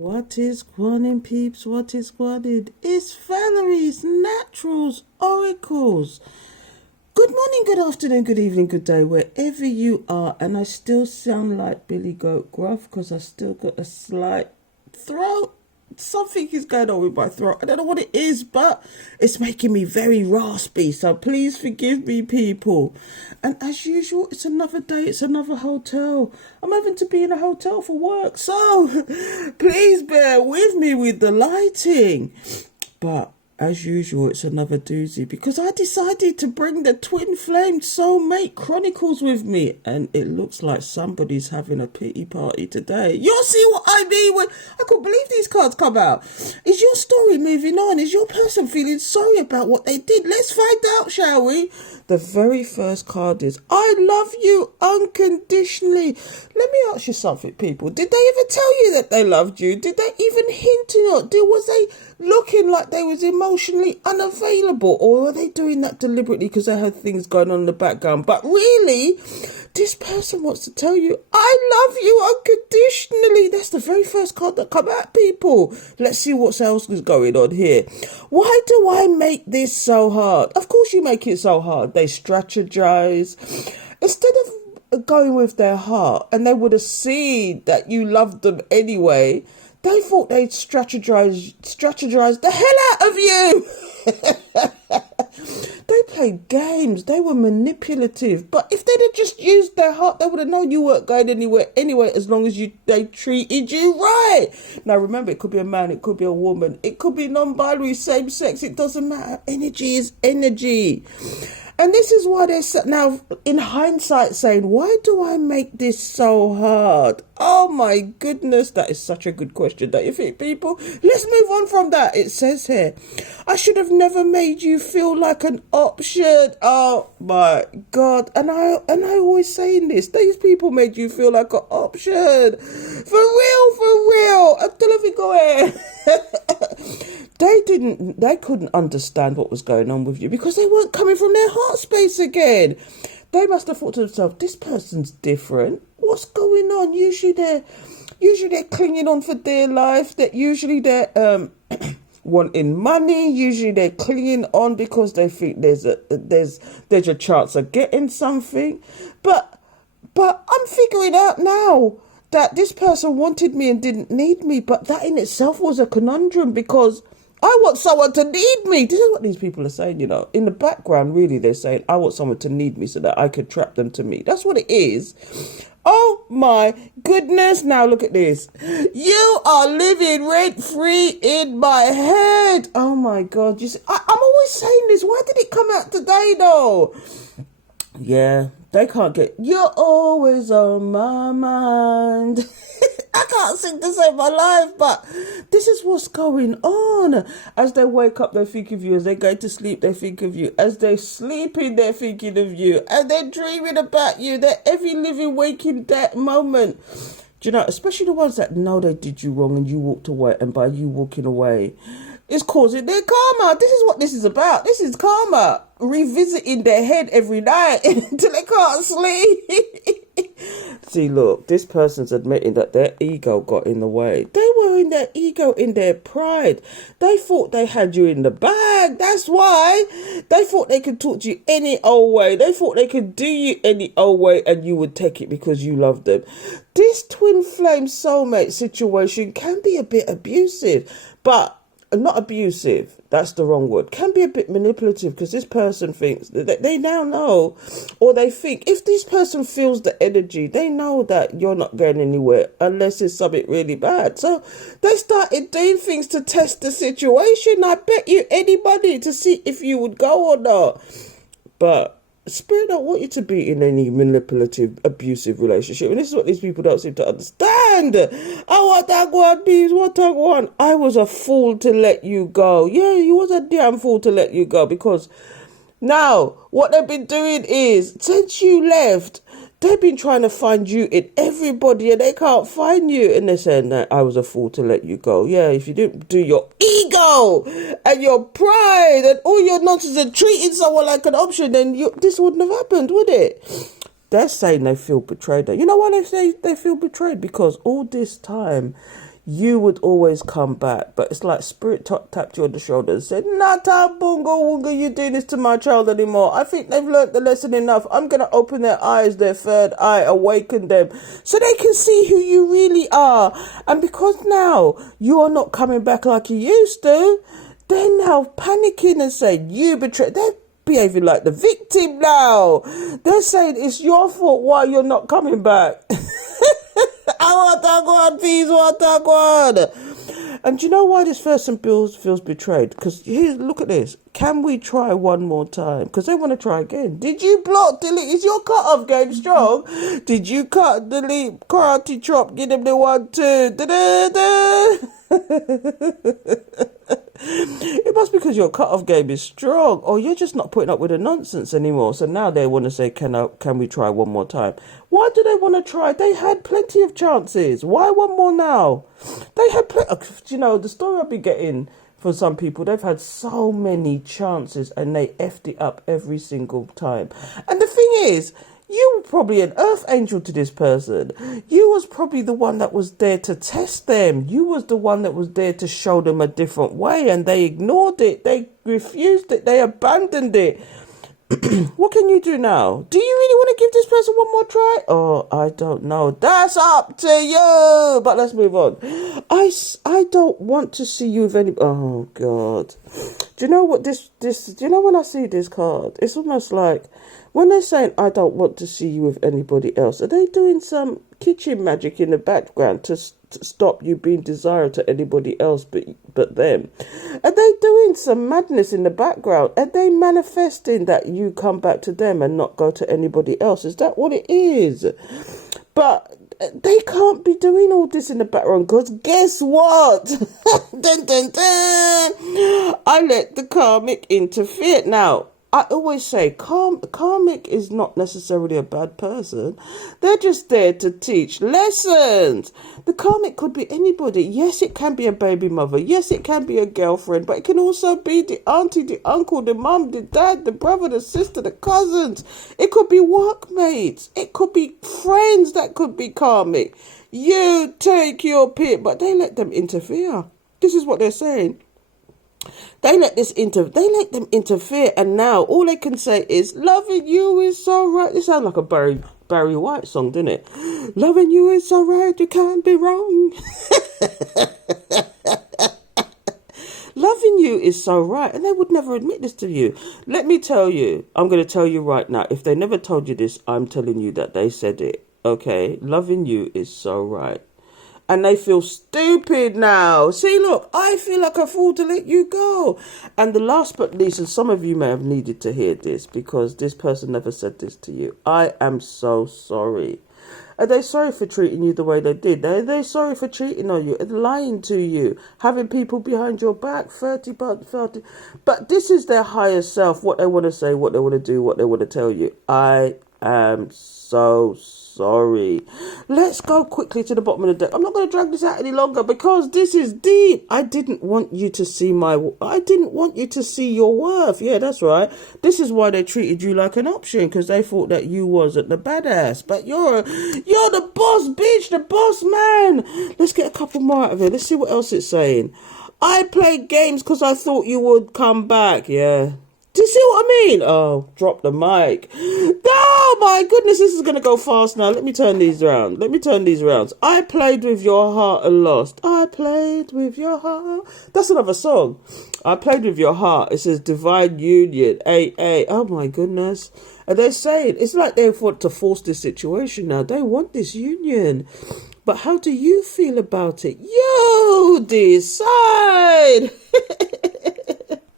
What is gwanning, peeps? What is gwanning? It's Valerie's Natural Oracles. Good morning, good afternoon, good evening, good day, wherever you are. And I still sound like Billy Goat Gruff because I still got a slight throat. Something is going on with my throat. I don't know what it is, but it's making me very raspy. So please forgive me, people. And as usual, it's another day. It's another hotel. I'm having to be in a hotel for work. So please bear with me with the lighting. But as usual, it's another doozy because I decided to bring the Twinflame Soulmate Chronicles with me, and it looks like somebody's having a pity party today. You'll see what I mean when I couldn't believe these cards come out. Is your story moving on? Is your person feeling sorry about what they did? Let's find out, shall we? The very first card is, I love you unconditionally. Let me ask you something, people. Did they ever tell you that they loved you? Did they even hint at it? Was they looking like they was emotionally unavailable? Or were they doing that deliberately because they had things going on in the background? But really, this person wants to tell you, I love you unconditionally. That's the very first card that come out, people. Let's see what else is going on here. Why do I make this so hard? Of course you make it so hard. They strategize. Instead of going with their heart, and they would have seen that you loved them anyway, they thought they'd strategize the hell out of you. They played games. They were manipulative. But if they'd have just used their heart, they would have known you weren't going anywhere anyway, as long as they treated you right. Now remember, it could be a man, it could be a woman, it could be non-binary, same sex. It doesn't matter. Energy is energy. And this is why they're now, in hindsight, saying, why do I make this so hard? Oh my goodness, that is such a good question, don't you think, people? Let's move on from that. It says here, I should have never made you feel like an option. Oh my God. And I always saying this, these people made you feel like an option. For real. Until I go ahead. They couldn't understand what was going on with you because they weren't coming from their heart space again. They must have thought to themselves, this person's different. What's going on? Usually they're clinging on for dear life. That usually they're wanting money. Usually they're clinging on because they think there's a chance of getting something. But I'm figuring out now that this person wanted me and didn't need me. But that in itself was a conundrum because I want someone to need me. This is what these people are saying, you know. In the background, really, they're saying, I want someone to need me so that I could trap them to me. That's what it is. Oh, my goodness. Now, look at this. You are living rent-free in my head. Oh, my God. You see, I'm always saying this. Why did it come out today, though? Yeah, they can't get... You're always on my mind. I can't sing to save my life, but this is what's going on. As they wake up, they think of you. As they go to sleep, they think of you. As they're sleeping, they're thinking of you. And they're dreaming about you. They're every living, waking that moment. Do you know, especially the ones that know they did you wrong and you walked away, and by you walking away, it's causing their karma. This is what this is about. This is karma revisiting their head every night until they can't sleep. See, look, this person's admitting that their ego got in the way. They were in their ego, in their pride. They thought they had you in the bag. That's why they thought they could talk to you any old way. They thought they could do you any old way and you would take it because you loved them. This twin flame soulmate situation can be a bit abusive, but not abusive, that's the wrong word, can be a bit manipulative because this person thinks that they now know, or they think if this person feels the energy, they know that you're not going anywhere unless it's something really bad. So they started doing things to test the situation. I bet you anybody to see if you would go or not. But Spirit don't want you to be in any manipulative, abusive relationship. And this is what these people don't seem to understand. I want that one, please. What that one? I was a fool to let you go. Yeah, you was a damn fool to let you go because now what they've been doing is, since you left, they've been trying to find you in everybody and they can't find you. And they're saying that I was a fool to let you go. Yeah, if you didn't do your ego and your pride and all your nonsense and treating someone like an option, then this wouldn't have happened, would it? They're saying they feel betrayed. You know why they say they feel betrayed? Because all this time you would always come back. But it's like spirit tapped you on the shoulder and said, Nata bungo wunga, you doing this to my child anymore. I think they've learnt the lesson enough. I'm going to open their eyes, their third eye, awaken them so they can see who you really are. And because now you are not coming back like you used to, they're now panicking and saying, you betrayed. They're behaving like the victim now. They're saying it's your fault why you're not coming back. I want that one, please, want that one. And do you know why this person feels betrayed? Because look at this. Can we try one more time? Because they want to try again. Did you block, delete? Is your cut-off game strong? Did you cut, delete, karate chop, give them the 1, 2, da-da-da? It must be because your cut-off game is strong, or you're just not putting up with the nonsense anymore. So now they want to say, can we try one more time? Why do they want to try? They had plenty of chances. Why one more now? They had you know, the story I've been getting for some people, they've had so many chances and they effed it up every single time. And the thing is, you were probably an earth angel to this person. You was probably the one that was there to test them. You was the one that was there to show them a different way, and they ignored it. They refused it. They abandoned it. What can you do now? Do you really want to give this person one more try? Oh, I don't know. That's up to you. But let's move on. I don't want to see you with any... Oh, God. Do you know what do you know when I see this card? It's almost like when they're saying, I don't want to see you with anybody else, are they doing some kitchen magic in the background to stop you being desired to anybody else but them? Are they doing some madness in the background? Are they manifesting that you come back to them and not go to anybody else? Is that what it is? But they can't be doing all this in the background, because guess what? Dun, dun, dun. I let the karmic interfere. Now, I always say karmic is not necessarily a bad person. They're just there to teach lessons. The karmic could be anybody. Yes, it can be a baby mother. Yes, it can be a girlfriend. But it can also be the auntie, the uncle, the mum, the dad, the brother, the sister, the cousins. It could be workmates. It could be friends that could be karmic. You take your pick. But they let them interfere. This is what they're saying. They let them interfere, and now all they can say is, loving you is so right. This sounds like a Barry White song, doesn't it? Loving you is so right, you can't be wrong. Loving you is so right, and they would never admit this to you. Let me tell you, I'm going to tell you right now, if they never told you this, I'm telling you that they said it, okay? Loving you is so right. And they feel stupid now. See, look, I feel like a fool to let you go. And the last but least, and some of you may have needed to hear this because this person never said this to you. I am so sorry. Are they sorry for treating you the way they did? Are they sorry for cheating on you, lying to you, having people behind your back, 30. But this is their higher self, what they want to say, what they want to do, what they want to tell you. I am so sorry. Let's go quickly to the bottom of the deck. I'm not going to drag this out any longer because this is deep. I didn't want you to see your worth. Yeah, that's right. This is why they treated you like an option, because they thought that you wasn't the badass. But you're the boss bitch, the boss man. Let's get a couple more out of it. Let's see what else it's saying. I played games because I thought you would come back. Yeah. Do you see what I mean? Oh, drop the mic. Oh my goodness, this is going to go fast now. Let me turn these around. I played with your heart and lost. I played with your heart. That's another song. I played with your heart. It says divine union. AA. Oh my goodness. And they're saying, it's like they want to force this situation now. They want this union. But how do you feel about it? You decide.